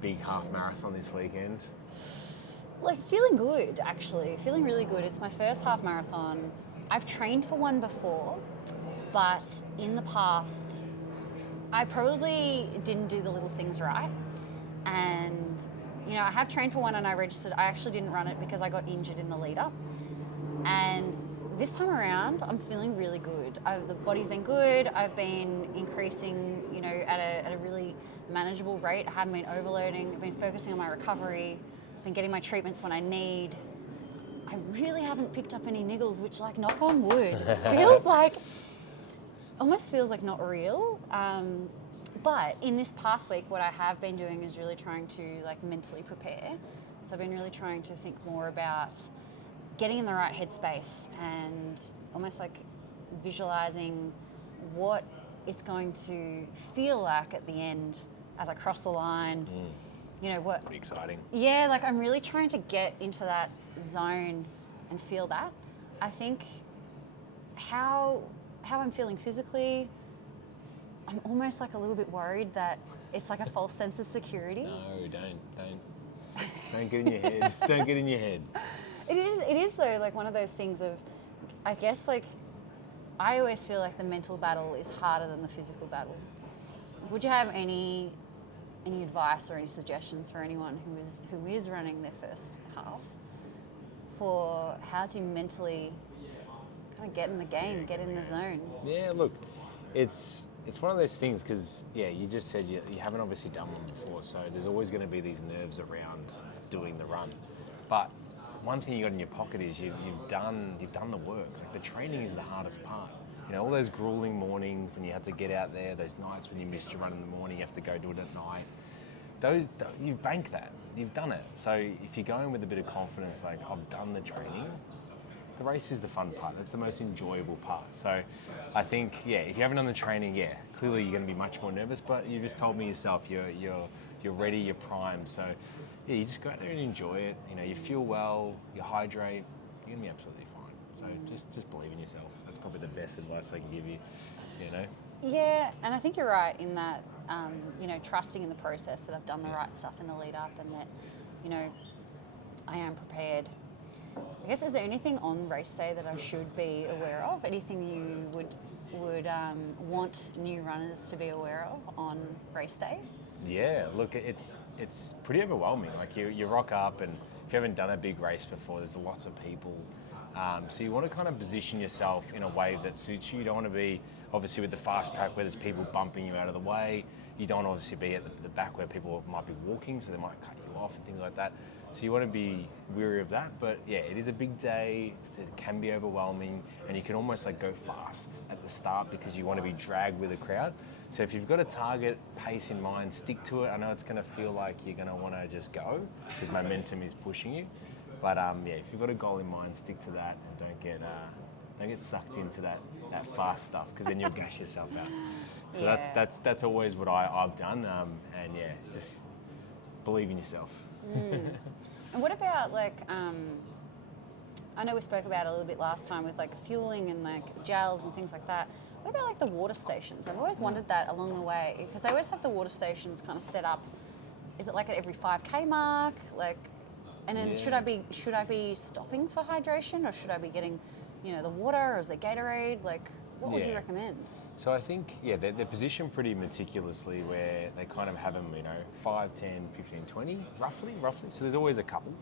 big half marathon this weekend? Like, feeling good, actually. Feeling really good. It's my first half marathon. I've trained for one before, but in the past, I probably didn't do the little things right. And, I have trained for one and I registered. I actually didn't run it because I got injured in the lead up. And this time around, I'm feeling really good. The body's been good. I've been increasing, at a really manageable rate. I haven't been overloading. I've been focusing on my recovery. I've been getting my treatments when I need. I really haven't picked up any niggles, which, like, knock on wood, almost feels like not real. But in this past week, what I have been doing is really trying to, like, mentally prepare. So I've been really trying to think more about getting in the right headspace and almost like visualizing what it's going to feel like at the end as I cross the line. What? Pretty exciting. Yeah, like, I'm really trying to get into that zone and feel that. I think how I'm feeling physically, I'm almost like a little bit worried that it's like a false sense of security. No, don't get in your head. Don't get in your head. It is though, like, one of those things of, I guess, like, I always feel like the mental battle is harder than the physical battle. Would you have any advice or any suggestions for anyone who is running their first half for how to mentally kind of get in the game, get in the zone? Yeah, look, it's one of those things because, you just said you haven't obviously done one before, so there's always going to be these nerves around doing the run. But one thing you got in your pocket is you've done the work. Like, the training is the hardest part. All those grueling mornings when you had to get out there, those nights when you missed your run in the morning, you have to go do it at night. You've banked that. You've done it. So if you're going with a bit of confidence, like, I've done the training, the race is the fun part. That's the most enjoyable part. So I think, if you haven't done the training, clearly you're going to be much more nervous, but you just told me yourself you're ready, you're primed. So you just go out there and enjoy it. You feel well, you hydrate, you're going to be absolutely fine. So just believe in yourself. That's probably the best advice I can give you, Yeah, and I think you're right in that, trusting in the process, that I've done the right stuff in the lead up and that, I am prepared. I guess, is there anything on race day that I should be aware of? Anything you would want new runners to be aware of on race day? Yeah, look, it's pretty overwhelming. Like, you rock up, and if you haven't done a big race before, there's lots of people. So you want to kind of position yourself in a way that suits you. You don't want to be, obviously, with the fast pack where there's people bumping you out of the way. You don't want to obviously be at the back where people might be walking, so they might cut you off and things like that. So you want to be wary of that. But it is a big day. It can be overwhelming, and you can almost, like, go fast at the start because you want to be dragged with the crowd. So if you've got a target pace in mind, stick to it. I know it's going to feel like you're going to want to just go because momentum is pushing you. But if you've got a goal in mind, stick to that and don't get sucked into that fast stuff because then you'll gash yourself out. So that's always what I've done. And just believe in yourself. And what about, like, I know we spoke about it a little bit last time with, like, fueling and, like, gels and things like that. What about, like, the water stations? I've always wondered that along the way because they always have the water stations kind of set up. Is it like at every 5K mark? Like, and then should I be stopping for hydration, or should I be getting, the water, or is there Gatorade? Like, what would you recommend? So I think, they're positioned pretty meticulously where they kind of have them, 5, 10, 15, 20, roughly. So there's always a couple.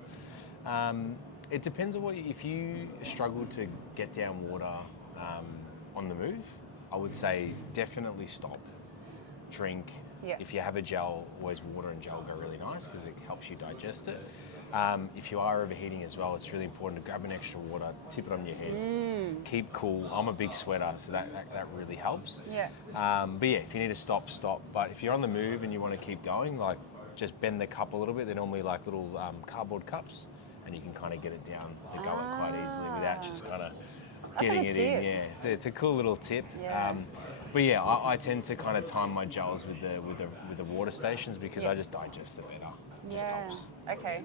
It depends on if you struggle to get down water on the move, I would say definitely stop, drink. If you have a gel, always water and gel go really nice because it helps you digest it. If you are overheating as well, it's really important to grab an extra water, tip it on your head, keep cool. I'm a big sweater, so that really helps. But if you need to stop. But if you're on the move and you want to keep going, like, just bend the cup a little bit. They're normally like little cardboard cups, and you can kind of get it down the gullet quite easily without just kind of getting it in. Yeah, it's a cool little tip. But I tend to kind of time my gels with the water stations because I just digest it better. It just helps. Okay.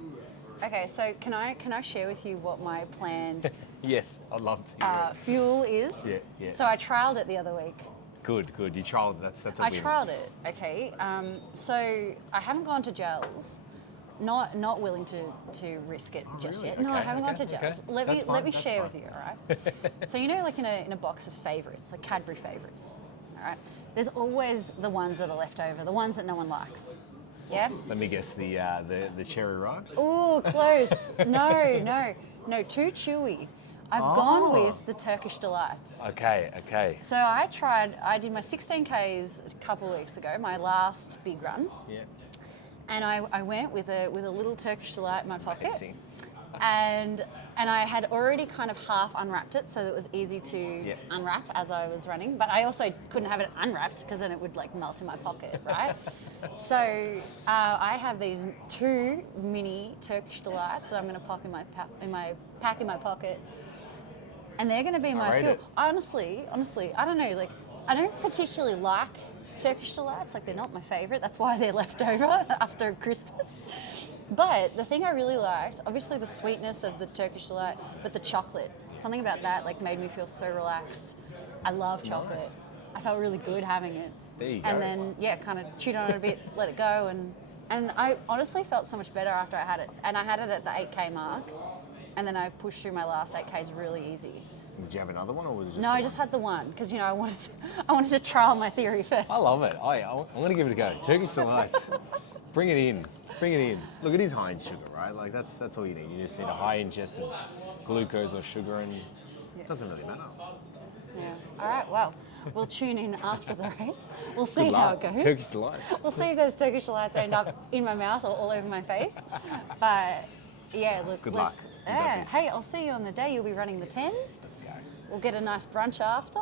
So can I share with you what my planned Yes, I'd love to. Fuel is? Yeah. So I trialed it the other week. Good. You trialed. That's a I win. trialed it. Okay. So I haven't gone to gels. Not willing to risk it just really? yet. No, I Okay, haven't gone to okay, gels. okay. Let That's me fine, share that's with you, all right? So like in a box of favourites, like Cadbury favourites, all right? There's always the ones that are left over, the ones that no one likes. Yeah? Let me guess the cherry ripes. Ooh, close. No, too chewy. I've gone with the Turkish Delights. Okay. So I did my 16Ks a couple of weeks ago, my last big run. Yeah. And I went with a little Turkish Delight in my pocket. Amazing. And I had already kind of half unwrapped it, so that it was easy to unwrap as I was running. But I also couldn't have it unwrapped because then it would like melt in my pocket, right? So I have these 2 mini Turkish Delights that I'm going to pack in my pocket, and they're going to be my fuel. Honestly, I don't know. Like, I don't particularly like Turkish Delights. Like, they're not my favourite. That's why they're left over after Christmas. But the thing I really liked, obviously the sweetness of the Turkish Delight, but the chocolate. Something about that like made me feel so relaxed. I love chocolate. Nice. I felt really good having it. There you go. And then kind of chewed on it a bit, let it go, and I honestly felt so much better after I had it. And I had it at the 8K mark, and then I pushed through my last 8Ks really easy. Did you have another one, or was it just No, I just had the one because I wanted to trial my theory first. I love it. I'm going to give it a go. Turkish Delights. Bring it in. Look, it is high in sugar, right? Like that's all you need. You just need a high ingest of glucose or sugar, and it doesn't really matter. Yeah. All right. Well, we'll tune in after the race. We'll see Good how luck. it goes. Turkish Delights. We'll see if those Turkish Delights end up in my mouth or all over my face. But yeah, look. Good luck. You got Yeah. this. Hey, I'll see you on the day. You'll be running the 10. Let's go. We'll get a nice brunch after,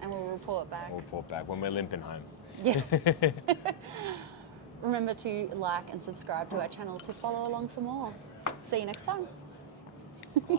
and we'll report back. We'll report back when we're limping home. Yeah. Remember to like and subscribe to our channel to follow along for more. See you next time.